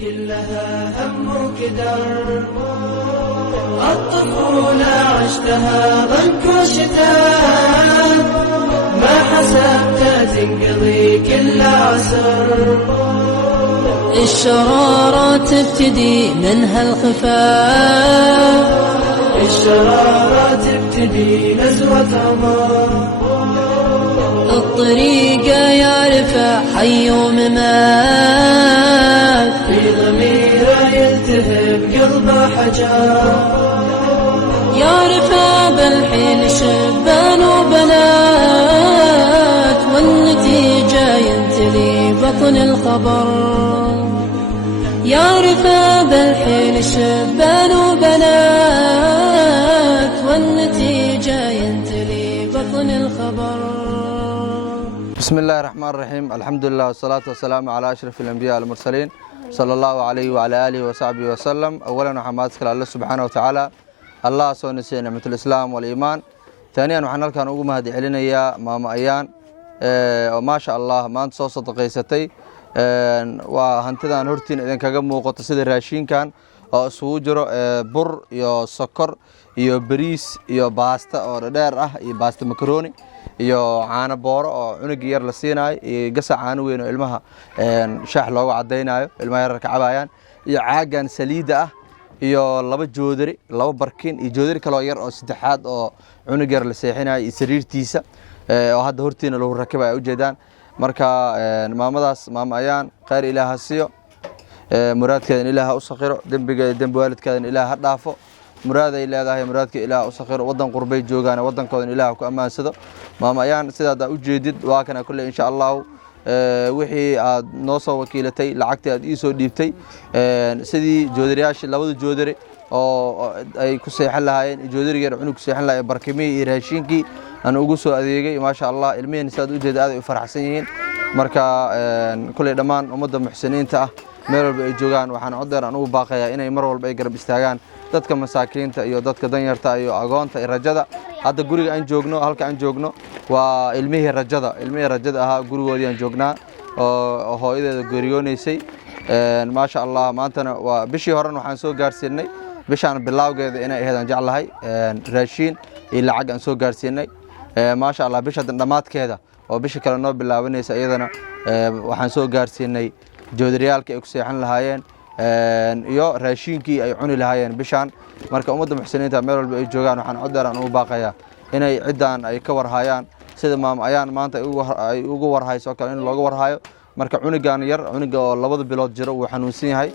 كلها هم وكدر، الطفولة عشتها ضنك وشتاء، ما حسبتها تنقضي كل عسر. الشرارات تبتدي منها الخفاء، الشرارات تبتدي نزوة عمر، الطريقة يعرفها حي وممات، في ضميره يلتهب قلبه حجر، يعرفها بالحين شبان وبنات، والنتيجة ينتلي بطن الخبر. يعرفها بالحين شبان وبنات، والنتيجة ينتلي بطن الخبر. بسم الله الرحمن الرحيم. الحمد لله والصلاة والسلام على أشرف الأنبياء والمرسلين صلى الله عليه وعلى آله وصحبه وسلم. أولا وحمادك الله سبحانه وتعالى، الله سونسي نعمة الإسلام والإيمان. ثانيا وحنا كان ugu mahad celinaya maama ayaan oo ma sha Allah maanta soo sadaqaysatay waa hantidan hortiin idin kaga muuqato sida raashinkan oo isugu jiro bur iyo sokor iyo bariis iyo baasta oo dheer ah iyo baasta macaroni iyo caano booro oo cunug yar la siinayo iyo gasac caano weyn oo ilmaha shaax loogu cadeynayo ilmaha yar ka cabayaan iyo caagan saliida ah iyo laba joodari laba barkin iyo joodari kale oo yar oo saddexaad oo cunug yar la seexinayo iyo sariirtiisa oo hadda hortiina lagu rakibay u jeedaan. marka maamadaas maama ayaan khayr ilaaha siiyo, muraadkeeda ilaaha u sakhiro, dambiga dambi waalidkeeda ilaaha dhaafo, muraaday leedahay muraadka ilaaha u sakhiro, wadan qurbay joogaan wadankooda ilaaha ku amaansado. maama ayaan sidaada u jeedid waa kana kulli insha Allah wixii aad noo soo wakiilatay lacagtii aad ii soo dhiibtay sidii joodariyaasha labada joodari oo ay ku seexan lahaayeen joodariga yar cunug ku seexan lahaay barkimii iyo raashinkii aan ugu soo adeegay ma sha Allah ilmihiina sidaad u jeedid aad ay u faraxsan yihiin. marka kulli dhammaan ummadda muxsiniinta ah meel walba ay joogaan waxaan codeer aan ugu baaqayaa inay mar walba ay garab istaagaan dadka masaakiinta iyo dadka danyarta iyo agoonta iyo rajada. hadda guriga aan joogno halka aan joogno waa ilmihii rajada ahaa gurigoodii aan joognaa oo hooyadeeda geeriyoonaysay ma sha Allah. maantana waa bishii horena waxaan soo gaarsiinay bishaan bilowgeeda inay ahayd aan jeclahay raashin iyo lacag aan soo gaarsiinay ma sha Allah. bisha dhamaadkeeda oo bisha kale noo bilaabanaysa iyadana waxaan soo gaarsiinay joodariyaalka ay ku seexan lahaayeen iyo raashinkii ay cuni lahaayeen bishaan. marka ummadda muxsiniinta meel walba ay joogaan waxaan codeer aan ugu baaqayaa inay ciddaan ay ka warhayaan sida maama ayaan maanta ay ugu warhayso kale in looga warhayo. marka cunugan yar cunuga oo 2 bilood jiro uu xanuunsan yahay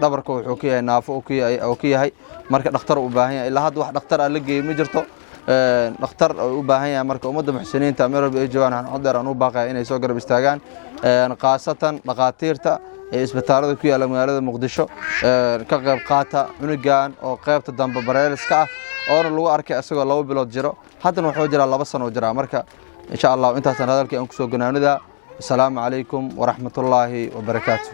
dhabarka wuxuu ka yahay naafo oo ka yahay marka dhakhtar u baahan yahay ilaa hadda wax dhakhtar aan la geeyay ma jirto dhakhtar u baahan yahay. marka ummadda muxsiniinta meel walba ay joogaan waxaan codeer aan ugu baaqayaa inay soo garab istaagaan qaasatan dhaqaatiirta isbitaalada ku yaala magaalada Muqdisho ka qayb qaata cunugan oo qaybta dambe bareeliska ah oo lagu arkay asagoo 2 bilood jiro haddana wuxuu jiraa 2 sano jira. marka insha Allah intaas hadalkii aan ku soo ganaanada. السلام عليكم ورحمة الله وبركاته.